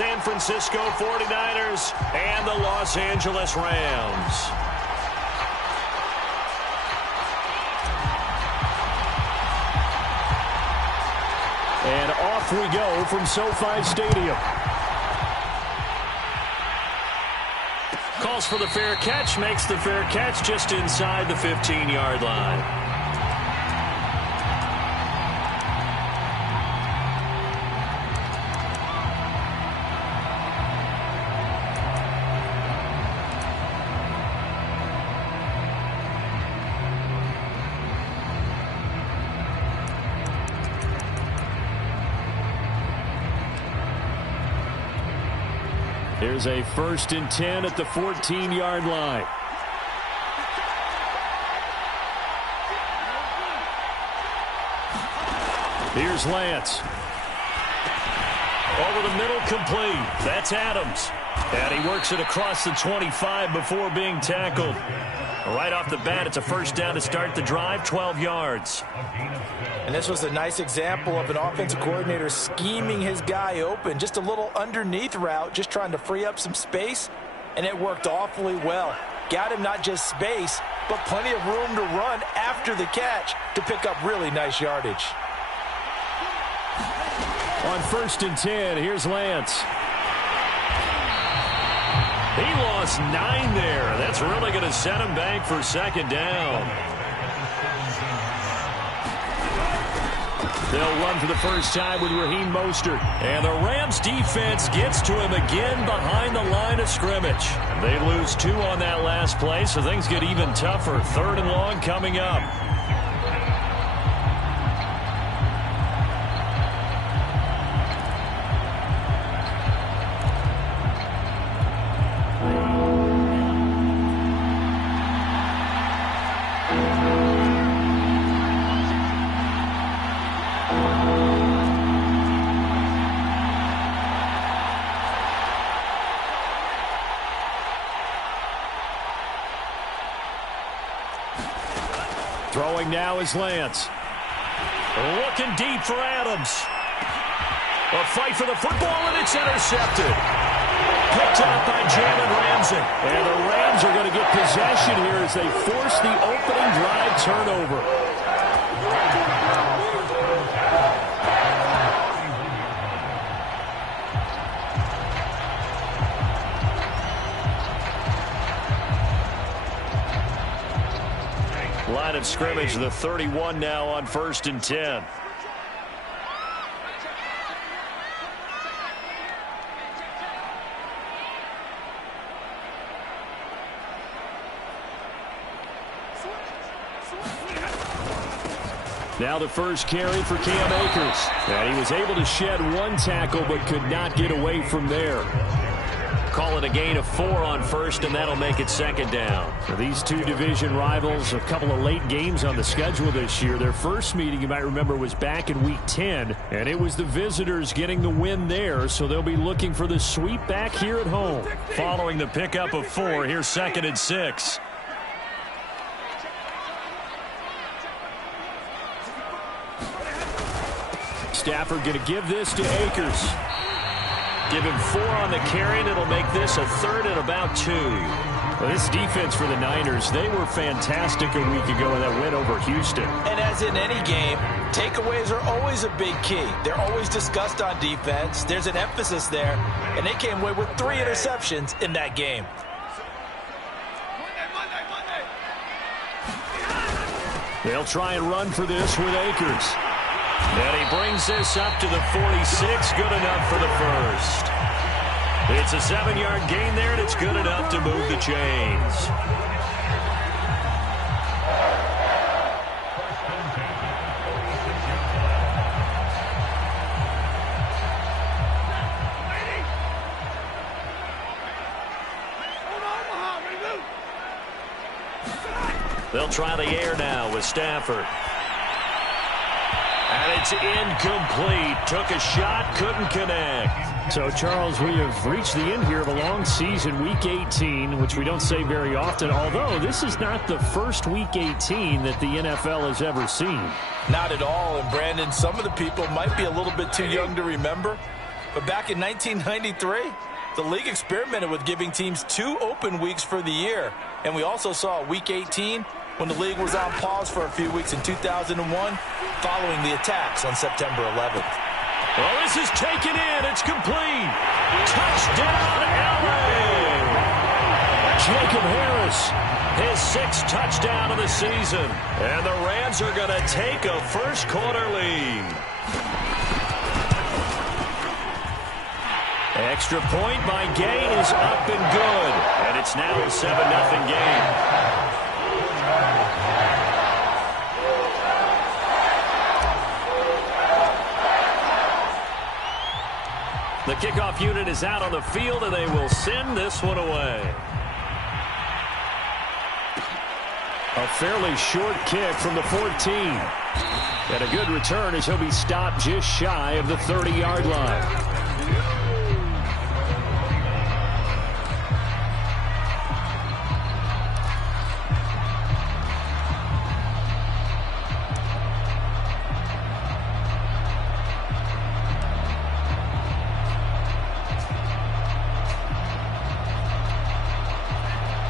San Francisco 49ers and the Los Angeles Rams. And off we go from SoFi Stadium. Calls for the fair catch, makes the fair catch just inside the 15-yard line. Here's a 1st and 10 at the 14-yard line. Here's Lance. Over the middle, complete. That's Adams. And he works it across the 25 before being tackled. Right off the bat, it's a 1st down to start the drive, 12 yards. And this was a nice example of an offensive coordinator scheming his guy open. Just a little underneath route, just trying to free up some space, and it worked awfully well. Got him not just space, but plenty of room to run after the catch to pick up really nice yardage. On 1st and 10, here's Lance. He lost 9 there. That's really going to set him back for 2nd down. They'll run for the first time with Raheem Mostert. And the Rams defense gets to him again behind the line of scrimmage. They lose 2 on that last play, so things get even tougher. 3rd and long coming up. Throwing now is Lance. Looking deep for Adams. A fight for the football, and it's intercepted. Picked up by Jalen Ramsey. And the Rams are going to get possession here as they force the opening drive turnover. Line of scrimmage, the 31 now on 1st and 10. Now the first carry for Cam Akers. And he was able to shed 1 tackle but could not get away from there. Call it a gain of 4 on 1st, and that'll make it 2nd down. For these 2 division rivals, a couple of late games on the schedule this year. Their first meeting, you might remember, was back in Week 10, and it was the visitors getting the win there, so they'll be looking for the sweep back here at home. Following the pickup of 4, here's 2nd and 6. Stafford going to give this to Akers. Give him 4 on the carry, and it'll make this a 3rd and about 2. Well, this defense for the Niners, they were fantastic a week ago in that win over Houston. And as in any game, takeaways are always a big key. They're always discussed on defense. There's an emphasis there, and they came away with 3 interceptions in that game. They'll try and run for this with Akers. And he brings this up to the 46. Good enough for the first. It's a 7-yard gain there, and it's good enough to move the chains. They'll try the air now with Stafford. And it's incomplete. Took a shot, couldn't connect. So, Charles, we have reached the end here of a long season, Week 18, which we don't say very often, although this is not the first Week 18 that the NFL has ever seen. Not at all. And, Brandon, some of the people might be a little bit too young to remember, But back in 1993, the league experimented with giving teams 2 open weeks for the year. And we also saw Week 18 when the league was on pause for a few weeks in 2001 following the attacks on September 11th. Well, this is taken in. It's complete. Touchdown, LA! Jacob Harris, his 6th touchdown of the season. And the Rams are going to take a first-quarter lead. Extra point by Gain is up and good. And it's now a 7-0 game. The kickoff unit is out on the field, and they will send this one away. A fairly short kick from the 14. And a good return as he'll be stopped just shy of the 30-yard line.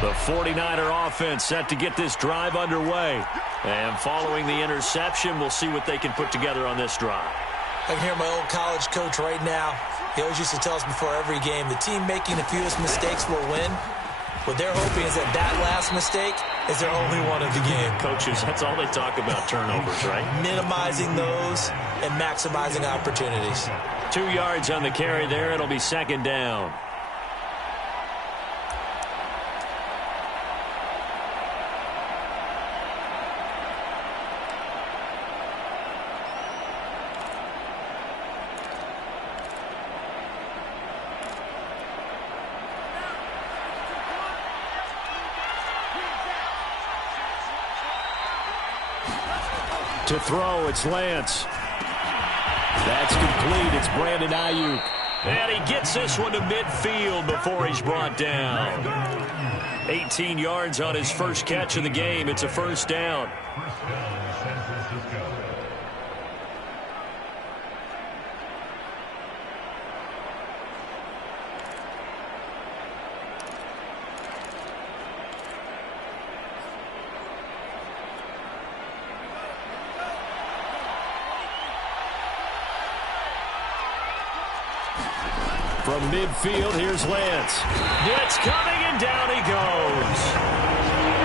The 49er offense set to get this drive underway. And following the interception, we'll see what they can put together on this drive. I can hear my old college coach right now. He always used to tell us before every game, the team making the fewest mistakes will win. What they're hoping is that last mistake is their only one of the game. Coaches, that's all they talk about, turnovers, right? Minimizing those and maximizing opportunities. 2 yards on the carry there. It'll be 2nd down. To throw, it's Lance. That's complete. It's Brandon Ayuk. And he gets this one to midfield before he's brought down. 18 yards on his first catch of the game. It's a 1st down. From midfield, here's Lance. Blitz coming, and down he goes.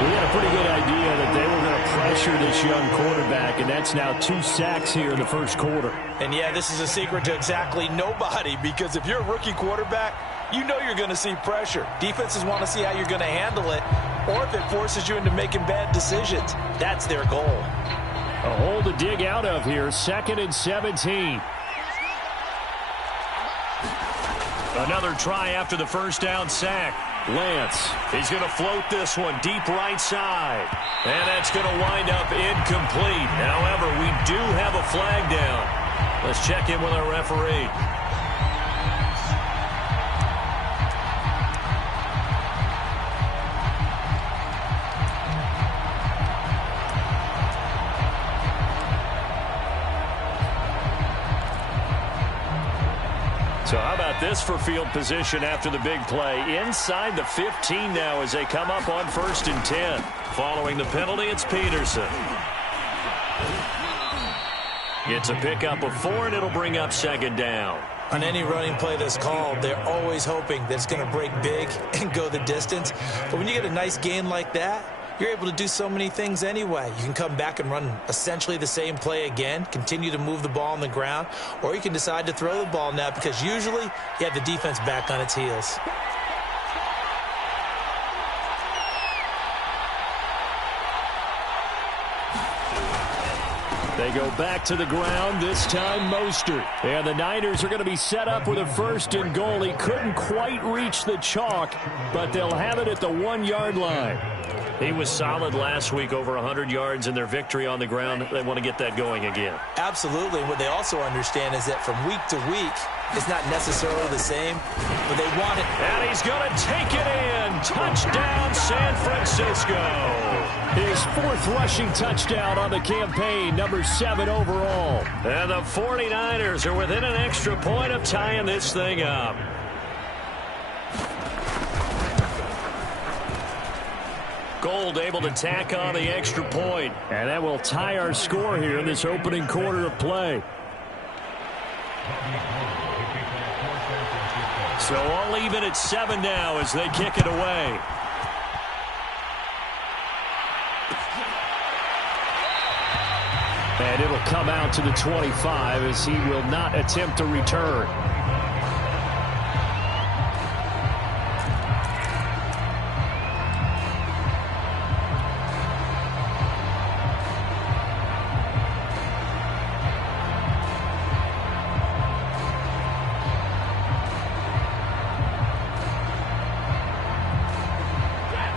We had a pretty good idea that they were going to pressure this young quarterback, and that's now 2 sacks here in the first quarter. And, yeah, this is a secret to exactly nobody, because if you're a rookie quarterback, you know you're going to see pressure. Defenses want to see how you're going to handle it, or if it forces you into making bad decisions. That's their goal. A hole to dig out of here, 2nd and 17. Another try after the 1st down sack. Lance. He's going to float this one deep right side. And that's going to wind up incomplete. However, we do have a flag down. Let's check in with our referee. So how about this for field position after the big play? Inside the 15 now as they come up on 1st and 10. Following the penalty, it's Peterson. It's a pickup of 4, and it'll bring up 2nd down. On any running play that's called, they're always hoping that it's going to break big and go the distance. But when you get a nice gain like that, you're able to do so many things anyway. You can come back and run essentially the same play again, continue to move the ball on the ground, or you can decide to throw the ball now because usually you have the defense back on its heels. They go back to the ground, this time Mostert. And the Niners are going to be set up with a 1st and goal. He couldn't quite reach the chalk, but they'll have it at the 1-yard line. He was solid last week, over 100 yards in their victory on the ground. They want to get that going again. Absolutely. What they also understand is that from week to week, it's not necessarily the same, but they want it. And he's going to take it in. Touchdown, San Francisco. His 4th rushing touchdown on the campaign, number 7 overall. And the 49ers are within an extra point of tying this thing up. Gold able to tack on the extra point. And that will tie our score here in this opening quarter of play. So all even at 7 now as they kick it away. And it'll come out to the 25 as he will not attempt to return.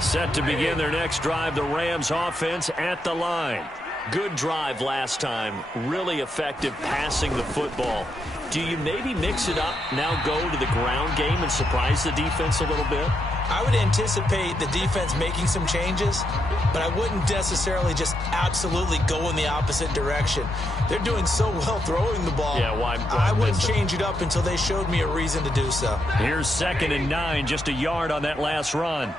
Set to begin their next drive, the Rams offense at the line. Good drive last time. Really effective passing the football. Do you maybe mix it up, now go to the ground game and surprise the defense a little bit? I would anticipate the defense making some changes, but I wouldn't necessarily just absolutely go in the opposite direction. They're doing so well throwing the ball. Yeah, why I wouldn't change it up until they showed me a reason to do so. Here's 2nd and 9, just a yard on that last run.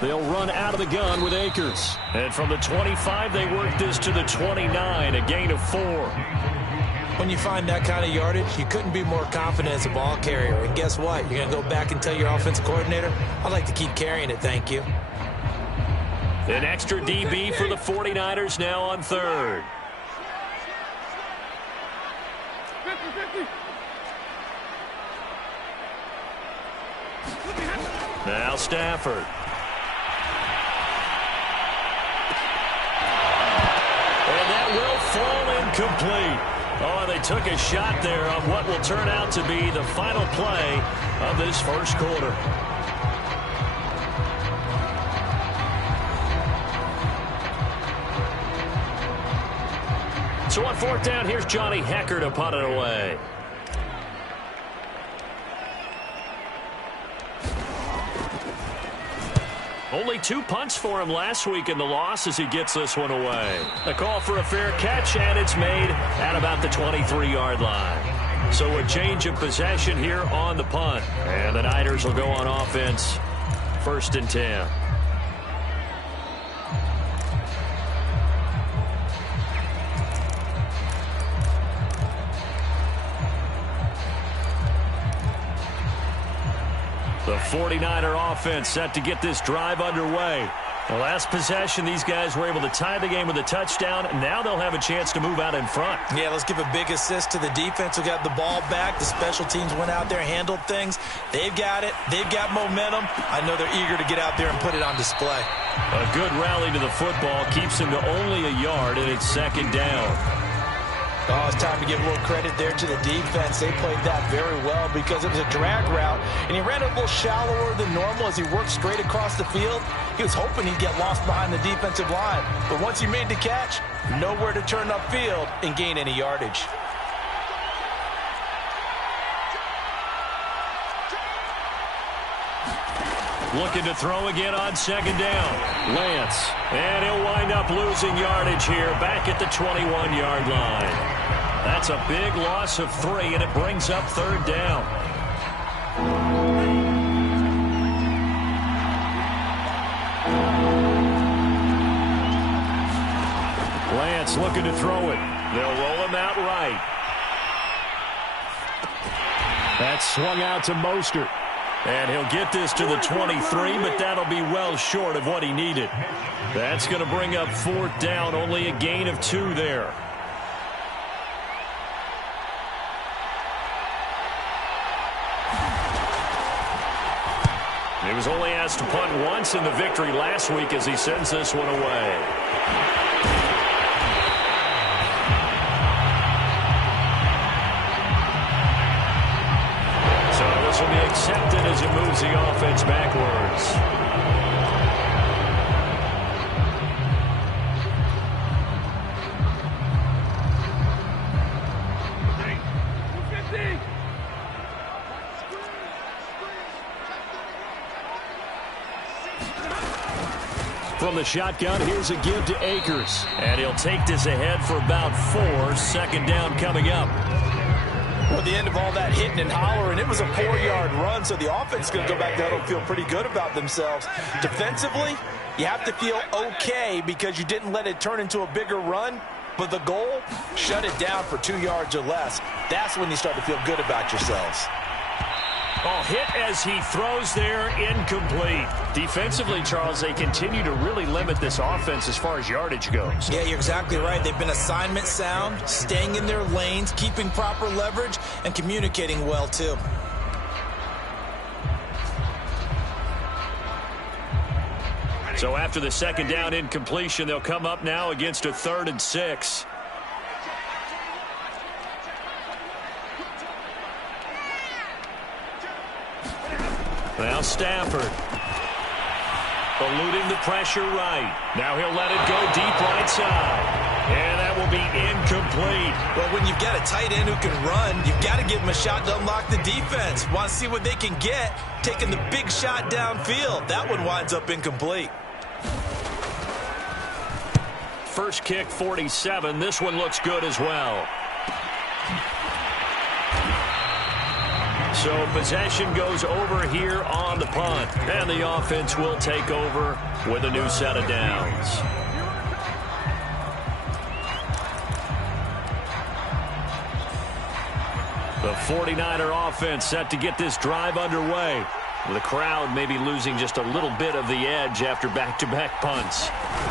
They'll run out of the gun with Akers. And from the 25, they work this to the 29, a gain of 4. When you find that kind of yardage, you couldn't be more confident as a ball carrier. And guess what? You're going to go back and tell your offensive coordinator, I'd like to keep carrying it, thank you. An extra DB for the 49ers now on 3rd. Now Stafford. And that will fall incomplete. Oh, they took a shot there on what will turn out to be the final play of this first quarter. So on 4th down, here's Johnny Hecker to punt it away. Only 2 punts for him last week in the loss as he gets this one away. A call for a fair catch, and it's made at about the 23-yard line. So a change of possession here on the punt. And the Niners will go on offense, 1st and 10. The 49er offense set to get this drive underway. The last possession, these guys were able to tie the game with a touchdown. Now they'll have a chance to move out in front. Yeah, let's give a big assist to the defense who got the ball back. The special teams went out there, handled things. They've got it. They've got momentum. I know they're eager to get out there and put it on display. A good rally to the football keeps them to only a yard, and it's 2nd down. Oh, it's time to give a little credit there to the defense. They played that very well because it was a drag route, and he ran it a little shallower than normal as he worked straight across the field. He was hoping he'd get lost behind the defensive line, but once he made the catch, nowhere to turn upfield and gain any yardage. Looking to throw again on 2nd down. Lance. And he'll wind up losing yardage here back at the 21-yard line. That's a big loss of 3, and it brings up 3rd down. Lance looking to throw it. They'll roll him out right. That's swung out to Mostert. And he'll get this to the 23, but that'll be well short of what he needed. That's going to bring up 4th down, only a gain of 2 there. He was only asked to punt once in the victory last week as he sends this one away. So this will be accepted as it moves the offense backwards. From the shotgun, here's a give to Akers. And he'll take this ahead for about 4. Second down coming up. Well, at the end of all that hitting and hollering, it was a 4-yard run, so the offense is going to go back there and feel pretty good about themselves. Defensively, you have to feel okay because you didn't let it turn into a bigger run. But the goal, shut it down for 2 yards or less. That's when you start to feel good about yourselves. Oh, hit as he throws there, incomplete. Defensively, Charles, they continue to really limit this offense as far as yardage goes. Yeah, you're exactly right. They've been assignment sound, staying in their lanes, keeping proper leverage, and communicating well, too. So after the second down incompletion, they'll come up now against a 3rd and 6. Now Stafford. Eluding the pressure right. Now he'll let it go deep right side. And that will be incomplete. Well, when you've got a tight end who can run, you've got to give him a shot to unlock the defense. Want to see what they can get, taking the big shot downfield. That one winds up incomplete. First kick, 47. This one looks good as well. So possession goes over here on the punt. And the offense will take over with a new set of downs. The 49er offense set to get this drive underway. The crowd maybe losing just a little bit of the edge after back-to-back punts.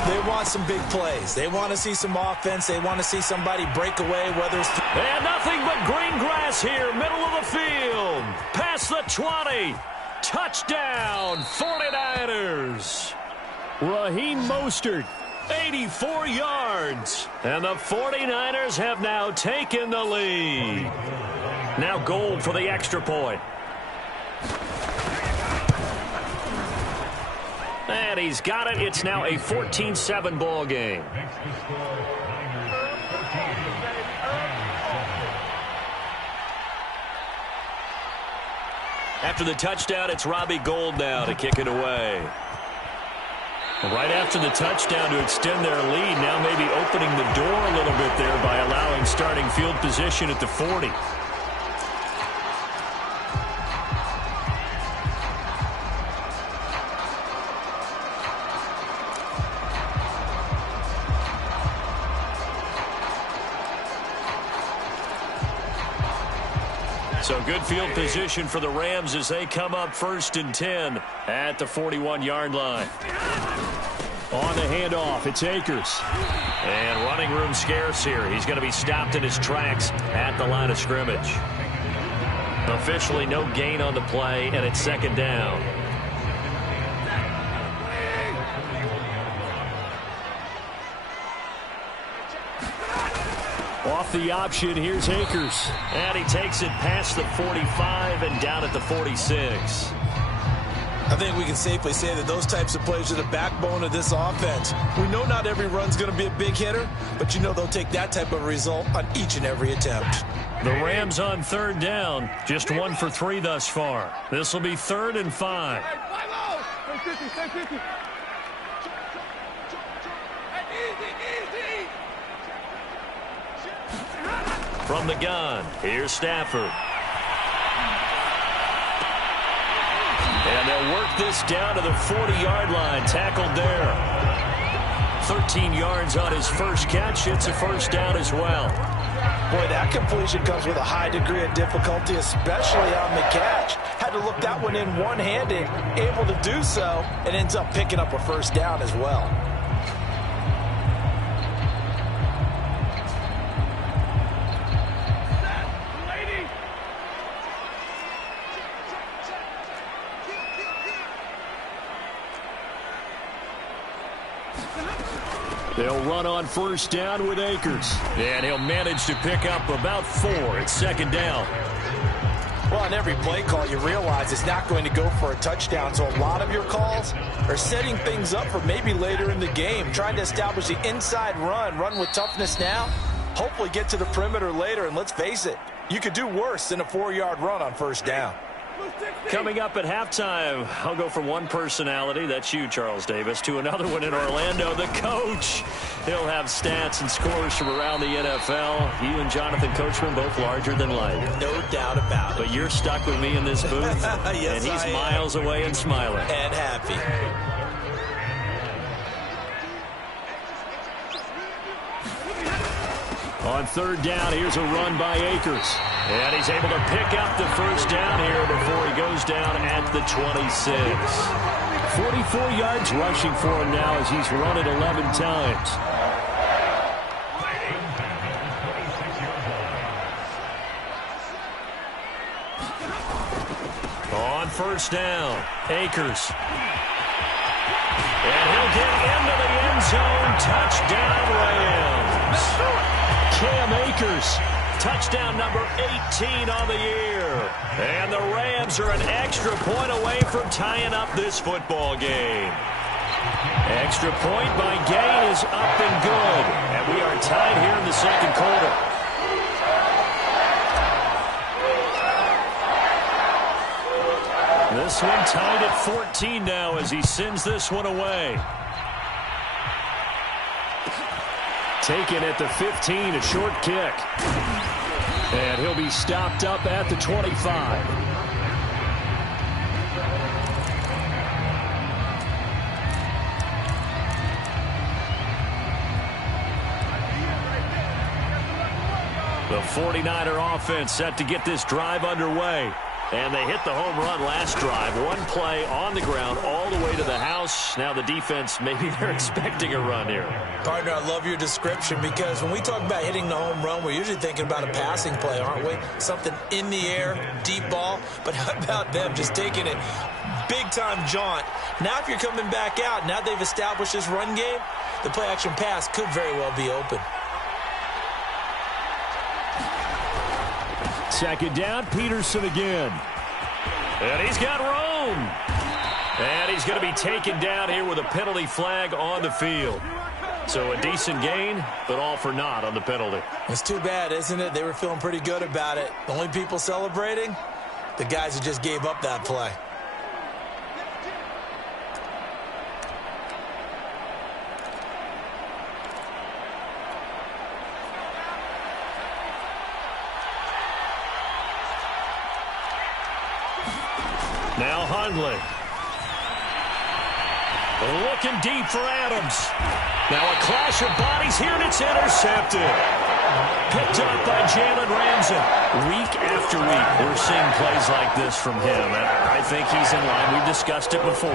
They want some big plays. They want to see some offense. They want to see somebody break away, whether it's... And nothing but green grass here, middle of the field. Past the 20. Touchdown, 49ers. Raheem Mostert, 84 yards. And the 49ers have now taken the lead. Now Gold for the extra point. And he's got it. It's now a 14-7 ball game. After the touchdown, it's Robbie Gould now to kick it away. Right after the touchdown to extend their lead, now maybe opening the door a little bit there by allowing starting field position at the 40. So good field position for the Rams as they come up 1st and 10 at the 41-yard line. On the handoff, it's Akers. And running room scarce here. He's going to be stopped in his tracks at the line of scrimmage. Officially no gain on the play, and it's 2nd down. Off the option, here's Akers. And he takes it past the 45 and down at the 46. I think we can safely say that those types of plays are the backbone of this offense. We know not every run's going to be a big hitter, but you know they'll take that type of result on each and every attempt. The Rams on 3rd down, just 1 for 3 thus far. This will be 3rd and 5. From the gun, here's Stafford. And they'll work this down to the 40-yard line, tackled there. 13 yards on his first catch. It's a 1st down as well. Boy, that completion comes with a high degree of difficulty, especially on the catch. Had to look that one in one-handed, able to do so, and ends up picking up a 1st down as well. They'll run on 1st down with Akers. And he'll manage to pick up about 4 at 2nd down. Well, on every play call, you realize it's not going to go for a touchdown. So a lot of your calls are setting things up for maybe later in the game, trying to establish the inside run with toughness now, hopefully get to the perimeter later. And let's face it, you could do worse than a 4-yard run on first down. Coming up at halftime, I'll go from one personality, that's you, Charles Davis, to another one in Orlando, the coach. He'll have stats and scores from around the NFL. You and Jonathan Coachman both larger than life. No doubt about it. But you're stuck with me in this booth, yes, and he's miles away and smiling. And happy. On third down, here's a run by Akers. And he's able to pick up the first down here before he goes down at the 26. 44 yards rushing for him now as he's run it 11 times. On first down, Akers. And he'll get into the end zone. Touchdown, Rams. Cam Akers. Touchdown number 18 on the year. And the Rams are an extra point away from tying up this football game. Extra point by Gain is up and good. And we are tied here in the second quarter. This one tied at 14 now as he sends this one away. Taken at the 15, a short kick. And he'll be stopped up at the 25. The 49er offense set to get this drive underway. And they hit the home run last drive. One play on the ground all the way to the house. Now the defense, maybe they're expecting a run here. Partner, I love your description because when we talk about hitting the home run, we're usually thinking about a passing play, aren't we? Something in the air, deep ball. But how about them just taking it big-time jaunt? Now if you're coming back out, now they've established this run game, the play-action pass could very well be open. Second down, Peterson again. And he's got room. And he's going to be taken down here with a penalty flag on the field. So a decent gain, but all for naught on the penalty. It's too bad, isn't it? They were feeling pretty good about it. The only people celebrating, the guys who just gave up that play. Now Hundley. Looking deep for Adams. Now a clash of bodies here, and it's intercepted. Picked up by Jalen Ramsey. Week after week, we're seeing plays like this from him. And I think he's in line. We've discussed it before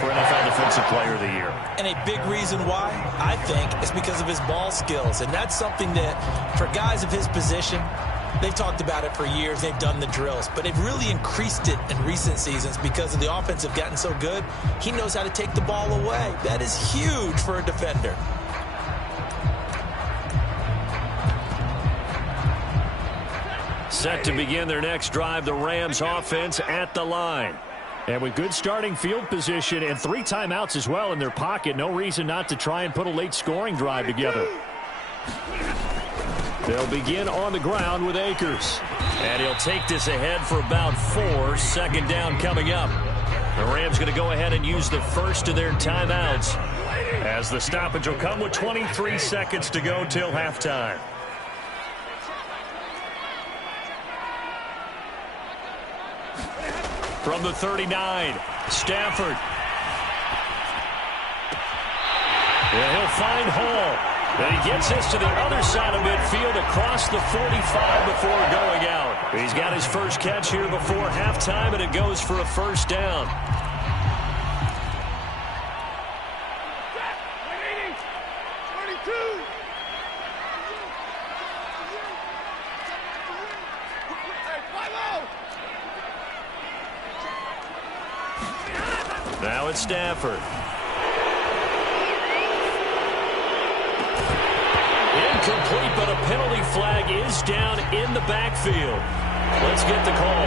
for NFL Defensive Player of the Year. And a big reason why, I think, is because of his ball skills. And that's something that, for guys of his position, they've talked about it for years. They've done the drills. But they've really increased it in recent seasons because of the offense have gotten so good. He knows how to take the ball away. That is huge for a defender. Set to begin their next drive, the Rams offense at the line. And with good starting field position and 3 timeouts as well in their pocket, no reason not to try and put a late scoring drive together. They'll begin on the ground with Akers. And he'll take this ahead for about 4. Second down coming up. The Rams going to go ahead and use the first of their timeouts, as the stoppage will come with 23 seconds to go till halftime. From the 39, Stafford. And he'll find Hall. And he gets this to the other side of midfield across the 45 before going out. He's got his first catch here before halftime, and it goes for a first down. Now it's Stafford. Incomplete, but a penalty flag is down in the backfield. Let's get the call.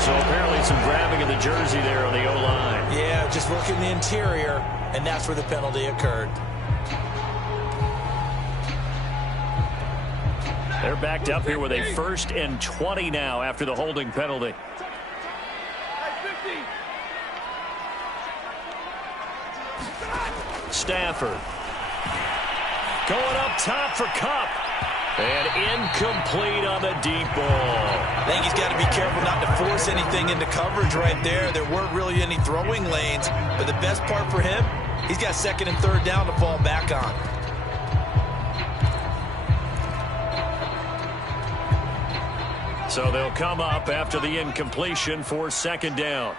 So apparently some grabbing of the jersey there on the O-line. Yeah, just look in the interior, and that's where the penalty occurred. They're backed up here with a 1st and 20 now after the holding penalty. Stafford. Going up top for Kupp. And incomplete on the deep ball. I think he's got to be careful not to force anything into coverage right there. There weren't really any throwing lanes. But the best part for him, he's got 2nd and 3rd down to fall back on. So they'll come up after the incompletion for 2nd down.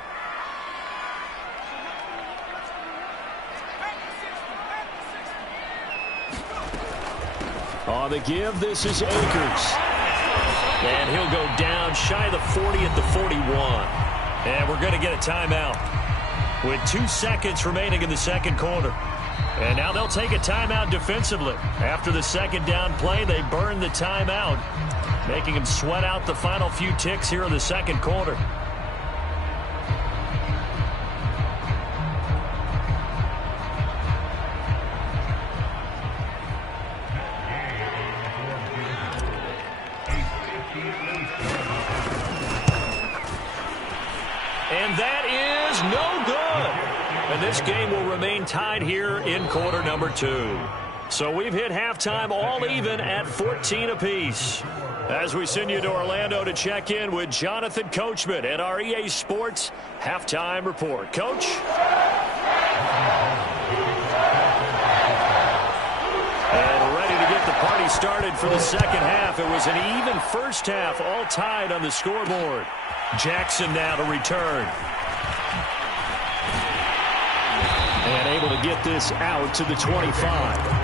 On the give, this is Akers. And he'll go down shy of the 40 at the 41. And we're going to get a timeout with 2 seconds remaining in the 2nd quarter. And now they'll take a timeout defensively. After the 2nd down play, they burn the timeout, making them sweat out the final few ticks here in the 2nd quarter. And that is no good. And this game will remain tied here in quarter number 2. So we've hit halftime all even at 14 apiece. As we send you to Orlando to check in with Jonathan Coachman at our EA Sports Halftime Report. Coach? And ready to get the party started for the 2nd half. It was an even first half, all tied on the scoreboard. Jackson now to return. And able to get this out to the 25.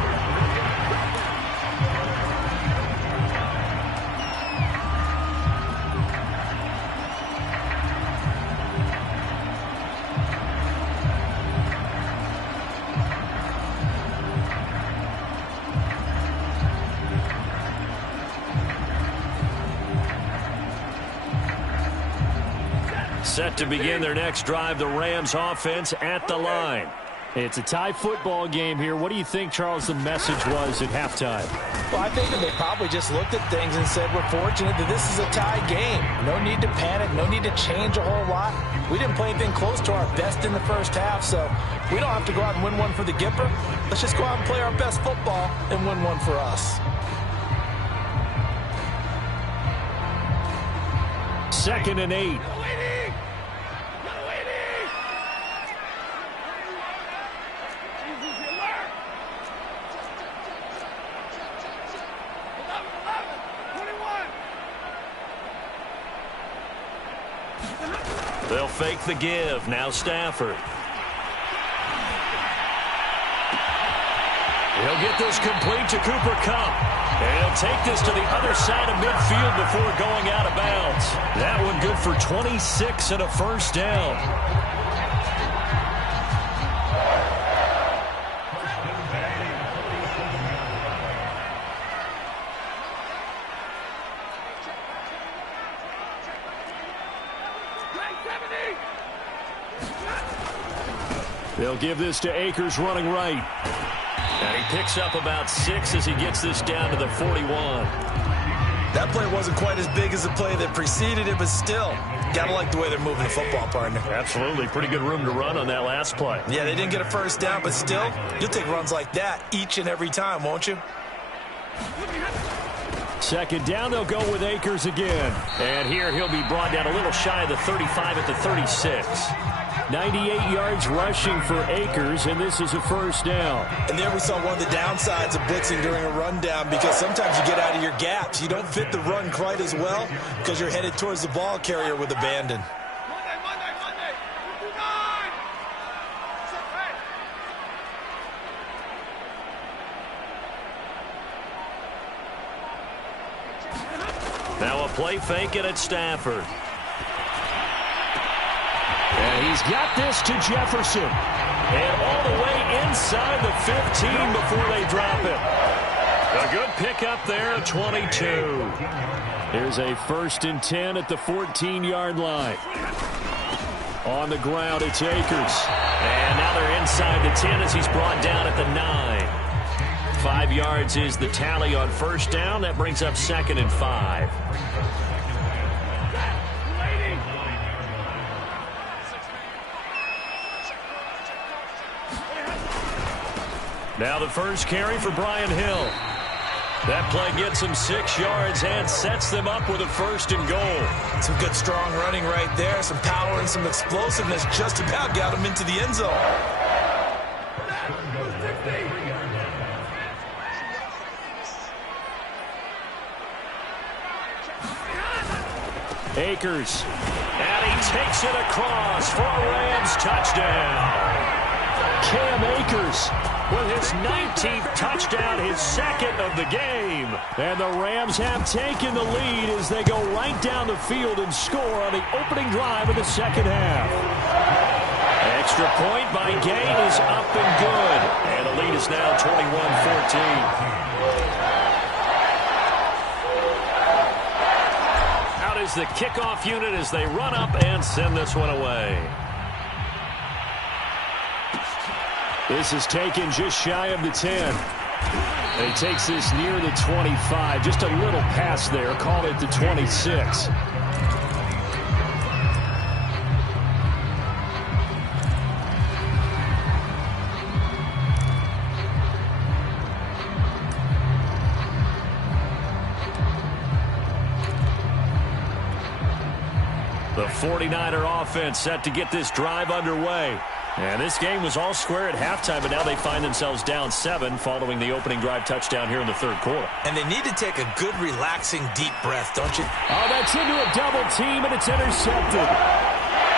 Set to begin their next drive, the Rams offense at the line. It's a tie football game here. What do you think, Charles, the message was at halftime? Well, I think that they probably just looked at things and said, we're fortunate that this is a tie game. No need to panic, no need to change a whole lot. We didn't play anything close to our best in the first half, so we don't have to go out and win one for the Gipper. Let's just go out and play our best football and win one for us. 2nd and 8. They'll fake the give. Now Stafford. He'll get this complete to Cooper Kupp. And he'll take this to the other side of midfield before going out of bounds. That one good for 26 and a 1st down. They'll give this to Akers running right. And he picks up about 6 as he gets this down to the 41. That play wasn't quite as big as the play that preceded it, but still, got to like the way they're moving the football, partner. Absolutely. Pretty good room to run on that last play. Yeah, they didn't get a 1st down, but still, you'll take runs like that each and every time, won't you? 2nd down, they'll go with Akers again. And here he'll be brought down a little shy of the 35 at the 36. 98 yards rushing for Akers, and this is a 1st down. And there we saw one of the downsides of blitzing during a rundown, because sometimes you get out of your gaps. You don't fit the run quite as well because you're headed towards the ball carrier with abandon. Now a play fake it at Stafford. And he's got this to Jefferson. And all the way inside the 15 before they drop it. A good pickup there at 22. Here's a 1st and 10 at the 14-yard line. On the ground, it's Akers. And now they're inside the 10 as he's brought down at the 9. 5 yards is the tally on 1st down. That brings up 2nd and 5. Now the first carry for Brian Hill. That play gets him 6 yards and sets them up with a 1st and goal. Some good strong running right there. Some power and some explosiveness just about got him into the end zone. Akers. And he takes it across for a Rams touchdown. Cam Akers with his 19th touchdown, his 2nd of the game. And the Rams have taken the lead as they go right down the field and score on the opening drive of the 2nd half. Extra point by Gay is up and good. And the lead is now 21-14. Out is the kickoff unit as they run up and send this one away. This is taken just shy of the 10. And he takes this near the 25. Just a little pass there. Call it the 26. The 49er offense set to get this drive underway. And this game was all square at halftime, but now they find themselves down 7 following the opening drive touchdown here in the 3rd quarter. And they need to take a good, relaxing, deep breath, don't you? Oh, that's into a double team, and it's intercepted.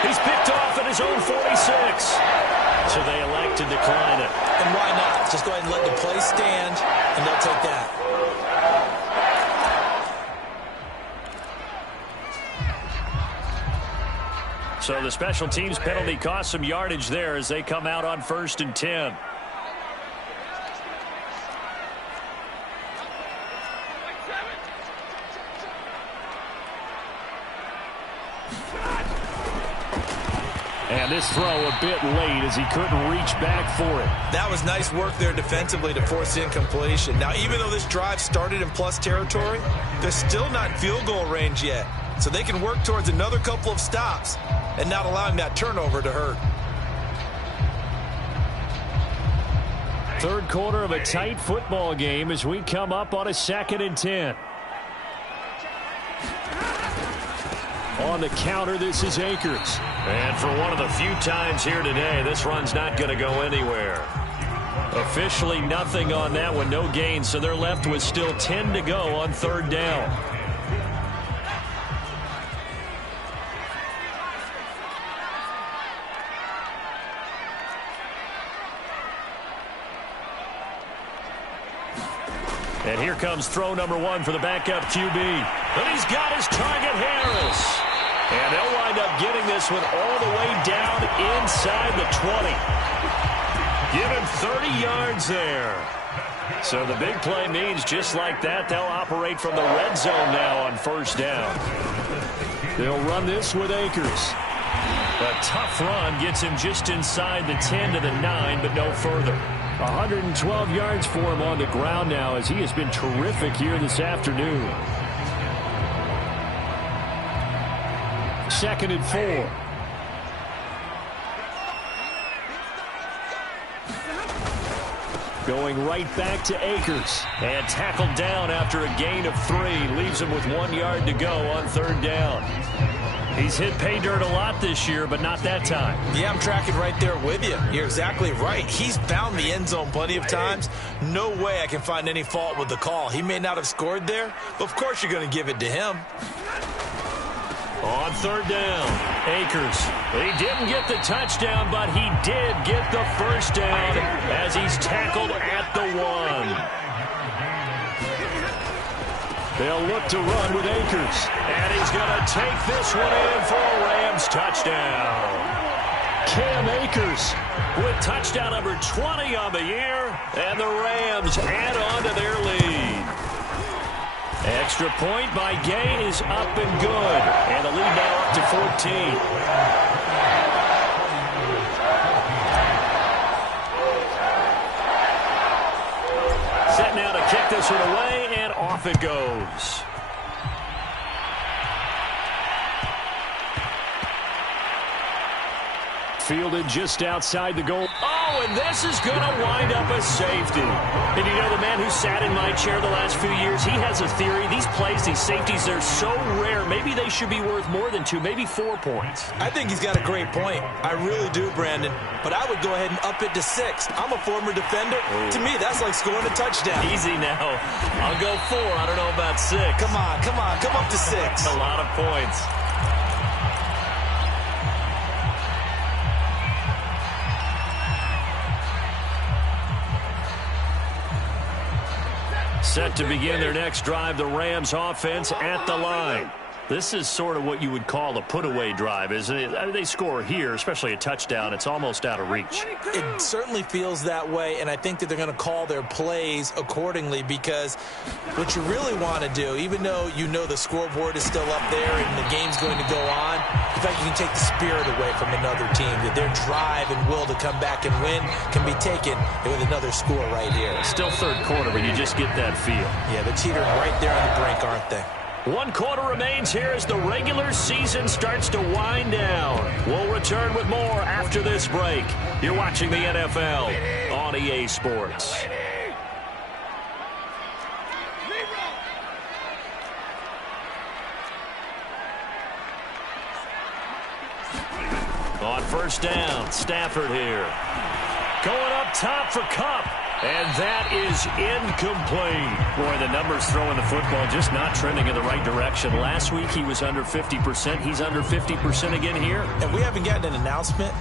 He's picked off at his own 46. So they elect to decline it. And why not? Just go ahead and let the play stand, and they'll take that. So the special teams penalty cost some yardage there as they come out on 1st and 10. And this throw a bit late as he couldn't reach back for it. That was nice work there defensively to force the incompletion. Now, even though this drive started in plus territory, they're still not in field goal range yet. So they can work towards another couple of stops and not allowing that turnover to hurt. 3rd quarter of a tight football game as we come up on a 2nd and 10. On the counter, this is Akers. And for one of the few times here today, this run's not going to go anywhere. Officially nothing on that one, no gain, so they're left with still 10 to go on 3rd down. And here comes throw number 1 for the backup QB. And he's got his target, Harris. And they'll wind up getting this one all the way down inside the 20. Give him 30 yards there. So the big play means just like that, they'll operate from the red zone now on 1st down. They'll run this with Akers. A tough run gets him just inside the 10 to the 9, but no further. 112 yards for him on the ground now as he has been terrific here this afternoon. 2nd and 4. Going right back to Akers. And tackled down after a gain of 3. Leaves him with 1 yard to go on 3rd down. He's hit pay dirt a lot this year, but not that time. Yeah, I'm tracking right there with you. You're exactly right. He's found the end zone plenty of times. No way I can find any fault with the call. He may not have scored there, but of course you're going to give it to him. On 3rd down, Akers. He didn't get the touchdown, but he did get the 1st down as he's tackled at the 1. They'll look to run with Akers. And he's going to take this one in for a Rams touchdown. Cam Akers with touchdown number 20 on the year, and the Rams add on to their lead. Extra point by Gay is up and good. And the lead now up to 14. Set now to kick this one away, and off it goes. Fielded just outside the goal. Oh, and this is going to wind up a safety. And you know, the man who sat in my chair the last few years, he has a theory. These plays, these safeties, they're so rare. Maybe they should be worth more than 2, maybe 4 points. I think he's got a great point. I really do, Brandon. But I would go ahead and up it to 6. I'm a former defender. Ooh. To me, that's like scoring a touchdown. Easy now. I'll go 4. I don't know about 6. Come on. Come up to 6. A lot of points. Set to begin their next drive, the Rams offense at the line. This is sort of what you would call a put-away drive, isn't it? I mean, they score here, especially a touchdown. It's almost out of reach. It certainly feels that way, and I think that they're going to call their plays accordingly, because what you really want to do, even though you know the scoreboard is still up there and the game's going to go on, in fact, you can take the spirit away from another team, that their drive and will to come back and win can be taken with another score right here. Still third quarter, but you just get that feel. Yeah, they're teetering right there on the brink, aren't they? 1 quarter remains here as the regular season starts to wind down. We'll return with more after this break. You're watching the NFL on EA Sports. On first down, Stafford here. Going up top for Kupp. And that is incomplete. Boy, the numbers throwing the football just not trending in the right direction. Last week he was under 50%. He's under 50% again here. And we haven't gotten an announcement,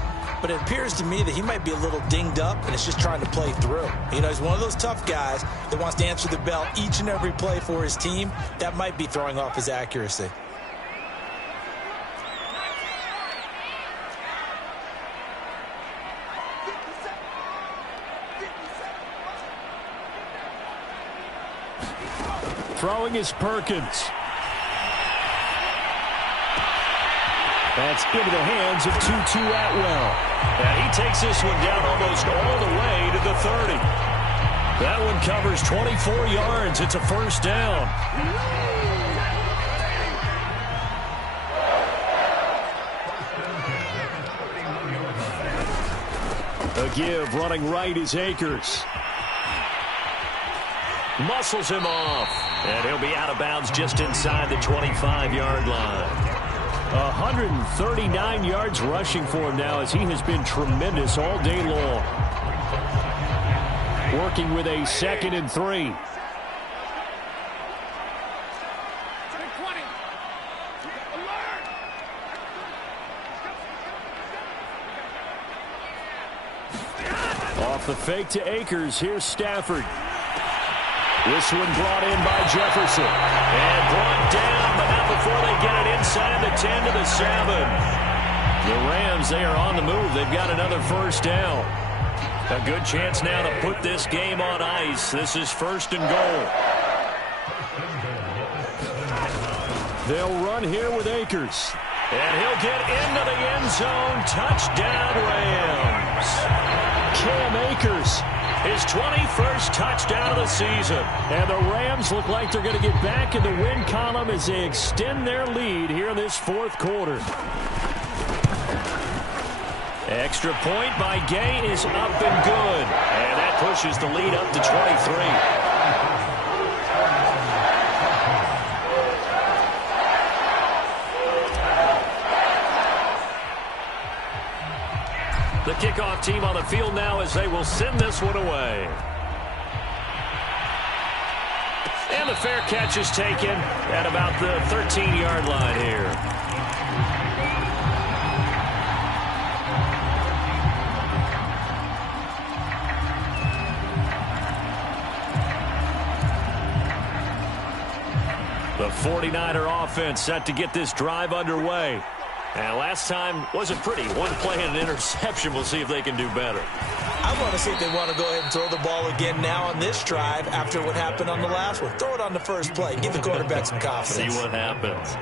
but it appears to me that he might be a little dinged up and it's just trying to play through. You know, he's one of those tough guys that wants to answer the bell each and every play for his team. That might be throwing off his accuracy. Throwing is Perkins. That's into the hands of Tutu Atwell. And he takes this one down almost all the way to the 30. That one covers 24 yards. It's a first down. A give running right is Akers. Muscles him off. And he'll be out of bounds just inside the 25-yard line. 139 yards rushing for him now, as he has been tremendous all day long. Working with a 2nd and 3. Off the fake to Akers. Here's Stafford. This one brought in by Jefferson. And brought down, but not before they get it inside the 10 to the 7. The Rams, they are on the move. They've got another first down. A good chance now to put this game on ice. This is 1st and goal. They'll run here with Akers. And he'll get into the end zone. Touchdown, Rams. Cam Akers. His 21st touchdown of the season. And the Rams look like they're going to get back in the win column as they extend their lead here in this 4th quarter. Extra point by Gay is up and good. And that pushes the lead up to 23. The kickoff team on the field now as they will send this one away. And the fair catch is taken at about the 13-yard line here. The 49er offense set to get this drive underway. And last time wasn't pretty. One play and an interception. We'll see if they can do better. I want to see if they want to go ahead and throw the ball again now on this drive after what happened on the last one. Throw it on the first play. Give the quarterback some confidence. See what happens.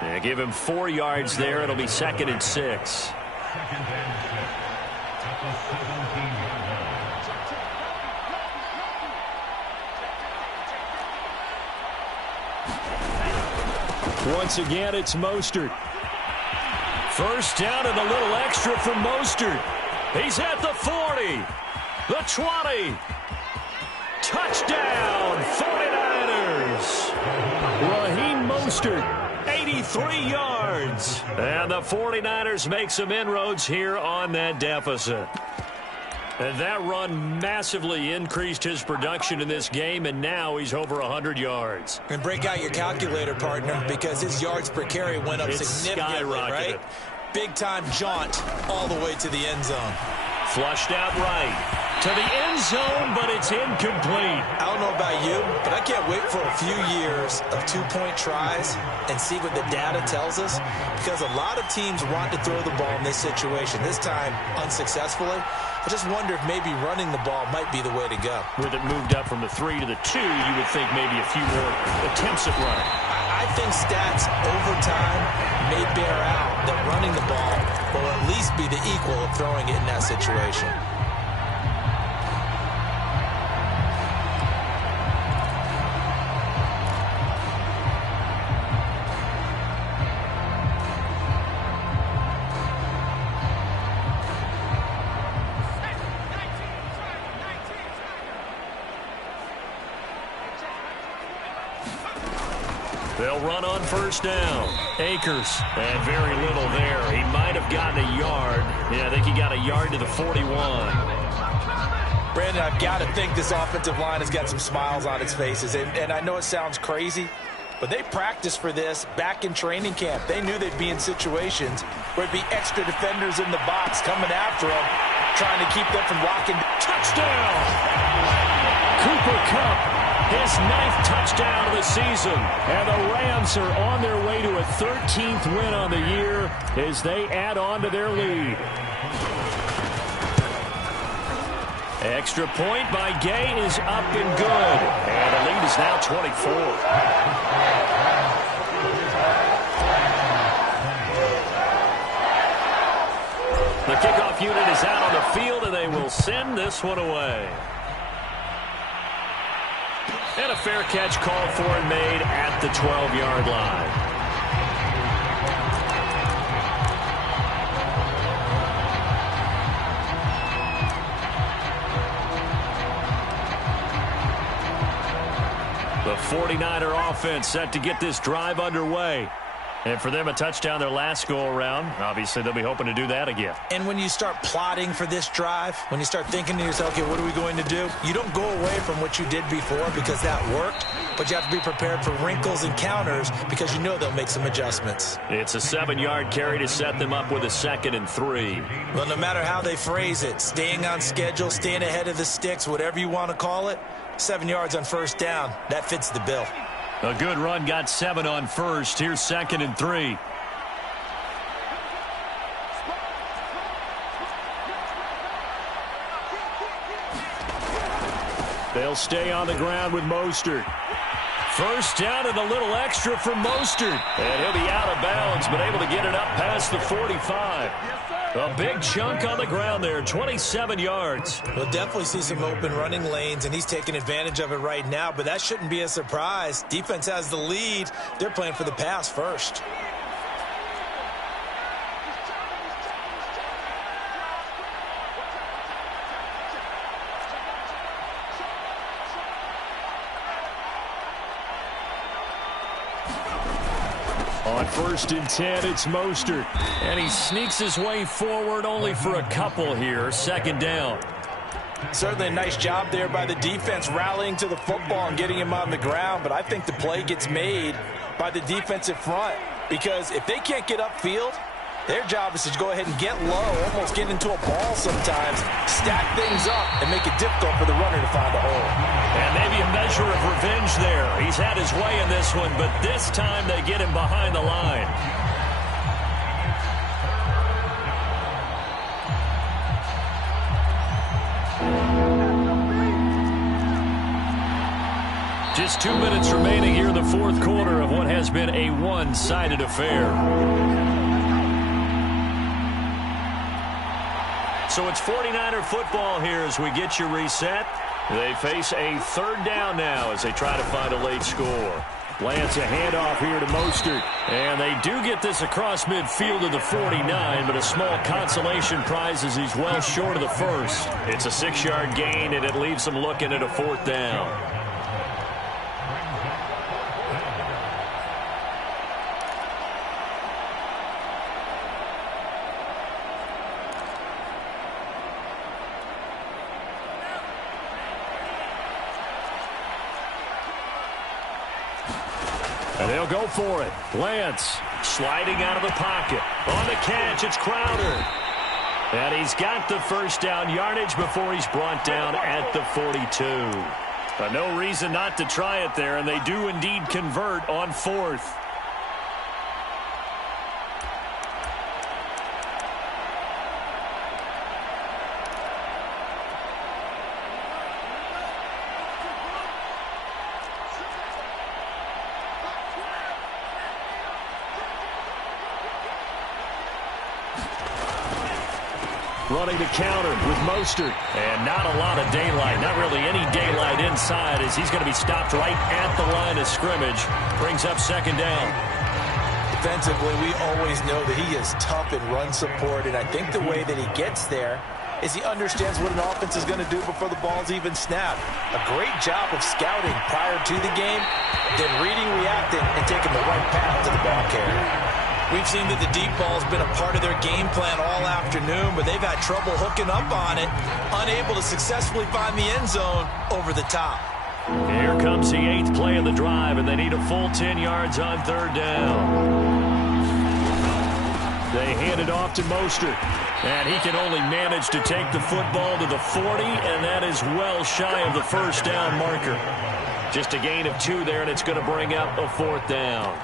Yeah, give him 4 yards there. It'll be 2nd and 6. Once again, it's Mostert. First down and a little extra for Mostert. He's at the 40, the 20. Touchdown, 49ers. Raheem Mostert. 83 yards. And the 49ers make some inroads here on that deficit. And that run massively increased his production in this game, and now he's over 100 yards. And break out your calculator, partner, because his yards per carry went up significantly, right? Big-time jaunt all the way to the end zone. Flushed out right. To the end zone, but it's incomplete. I don't know about you, but I can't wait for a few years of two-point tries and see what the data tells us, because a lot of teams want to throw the ball in this situation, this time unsuccessfully. I just wonder if maybe running the ball might be the way to go. With it moved up from the 3 to the 2, you would think maybe a few more attempts at running. I think stats over time may bear out that running the ball will at least be the equal of throwing it in that situation. They'll run on first down. Akers, and very little there. He might have gotten a yard. Yeah, I think he got a yard to the 41. Brandon, I've got to think this offensive line has got some smiles on its faces. And I know it sounds crazy, but they practiced for this back in training camp. They knew they'd be in situations where it'd be extra defenders in the box coming after them, trying to keep them from locking. Touchdown! Cooper Kupp. His 9th touchdown of the season. And the Rams are on their way to a 13th win on the year as they add on to their lead. Extra point by Gay is up and good. And the lead is now 24. The kickoff unit is out on the field, and they will send this one away. And a fair catch called for and made at the 12-yard line. The 49er offense set to get this drive underway. And for them, a touchdown their last go-around. Obviously, they'll be hoping to do that again. And when you start plotting for this drive, when you start thinking to yourself, okay, what are we going to do? You don't go away from what you did before because that worked, but you have to be prepared for wrinkles and counters because you know they'll make some adjustments. It's a 7-yard carry to set them up with a 2nd and 3. Well, no matter how they phrase it, staying on schedule, staying ahead of the sticks, whatever you want to call it, 7 yards on first down, that fits the bill. A good run got 7 on first. Here's 2nd and 3. They'll stay on the ground with Mostert. First down and a little extra for Mostert. And he'll be out of bounds, but able to get it up past the 45. A big chunk on the ground there, 27 yards. We'll definitely see some open running lanes, and he's taking advantage of it right now, but that shouldn't be a surprise. Defense has the lead. They're playing for the pass first. On 1st and 10, it's Mostert. And he sneaks his way forward only for a couple here. 2nd down. Certainly a nice job there by the defense rallying to the football and getting him on the ground, but I think the play gets made by the defensive front because if they can't get upfield, their job is to go ahead and get low, almost get into a ball sometimes, stack things up, and make it difficult for the runner to find a hole. And maybe a measure of revenge there. He's had his way in this one, but this time they get him behind the line. Just 2 minutes remaining here in the fourth quarter of what has been a one-sided affair. So it's 49er football here as we get you reset. They face a third down now as they try to find a late score. Lance a handoff here to Mostert. And they do get this across midfield of the 49, but a small consolation prize as he's well short of the first. It's a 6-yard gain, and it leaves them looking at a fourth down. And they'll go for it. Lance sliding out of the pocket. On the catch, it's Crowder. And he's got the first down yardage before he's brought down at the 42. But no reason not to try it there, and they do indeed convert on fourth. Running to counter with Mostert. And not a lot of daylight, not really any daylight inside as he's going to be stopped right at the line of scrimmage. Brings up second down. Defensively, we always know that he is tough in run support, and I think the way that he gets there is he understands what an offense is going to do before the ball's even snapped. A great job of scouting prior to the game, then reading, reacting, and taking the right path to the ball carrier. We've seen that the deep ball's been a part of their game plan all afternoon, but they've had trouble hooking up on it, unable to successfully find the end zone over the top. Here comes the 8th play of the drive, and they need a full 10 yards on third down. They hand it off to Mostert. And he can only manage to take the football to the 40, and that is well shy of the first down marker. Just a gain of 2 there, and it's going to bring up a fourth down.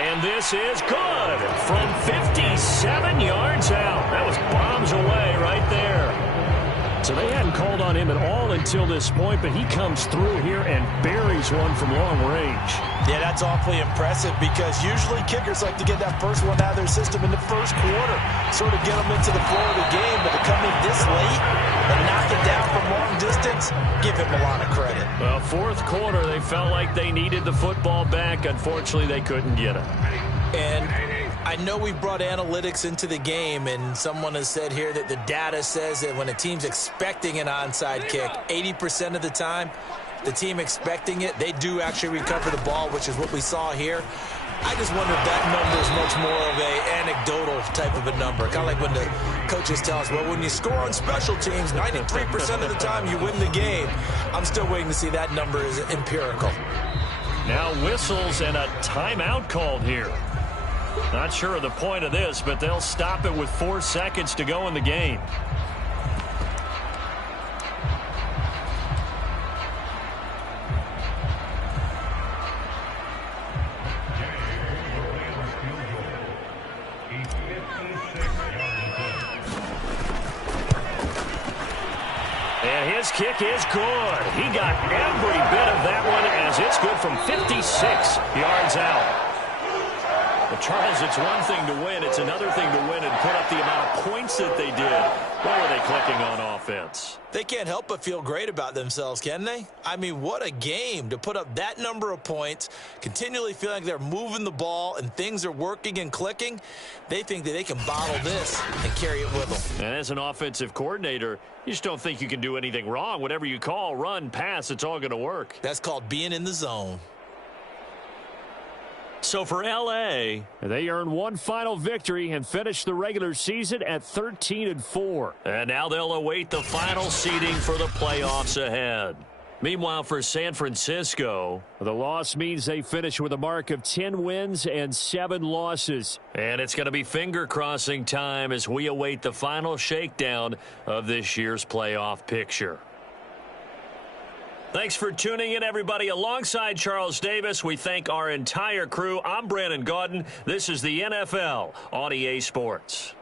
And this is good from 57 yards out. That was bombs away right there. So they hadn't called on him at all until this point, but he comes through here and buries one from long range. Yeah, that's awfully impressive because usually kickers like to get that first one out of their system in the first quarter, sort of get them into the flow of the game, but to come in this late and knock it down from long distance, give him a lot of credit. Well, fourth quarter, they felt like they needed the football back. Unfortunately, they couldn't get it. And I know we brought analytics into the game, and someone has said here that the data says that when a team's expecting an onside kick, 80% of the time, the team expecting it, they do actually recover the ball, which is what we saw here. I just wonder if that number is much more of a anecdotal type of a number. Kind of like when the coaches tell us, well, when you score on special teams, 93% of the time you win the game. I'm still waiting to see that number is empirical. Now whistles and a timeout called here. Not sure of the point of this, but they'll stop it with 4 seconds to go in the game. And his kick is good. He got every bit of that one as it's good from 56 yards out. Well, Charles, it's one thing to win. It's another thing to win and put up the amount of points that they did. What were they clicking on offense? They can't help but feel great about themselves, can they? I mean, what a game to put up that number of points, continually feel like they're moving the ball and things are working and clicking. They think that they can bottle this and carry it with them. And as an offensive coordinator, you just don't think you can do anything wrong. Whatever you call, run, pass, it's all going to work. That's called being in the zone. So for L.A., they earn one final victory and finish the regular season at 13-4. And now they'll await the final seeding for the playoffs ahead. Meanwhile, for San Francisco, the loss means they finish with a mark of 10 wins and 7 losses. And it's going to be finger-crossing time as we await the final shakedown of this year's playoff picture. Thanks for tuning in, everybody. Alongside Charles Davis, we thank our entire crew. I'm Brandon Gaudin. This is the NFL on EA Sports.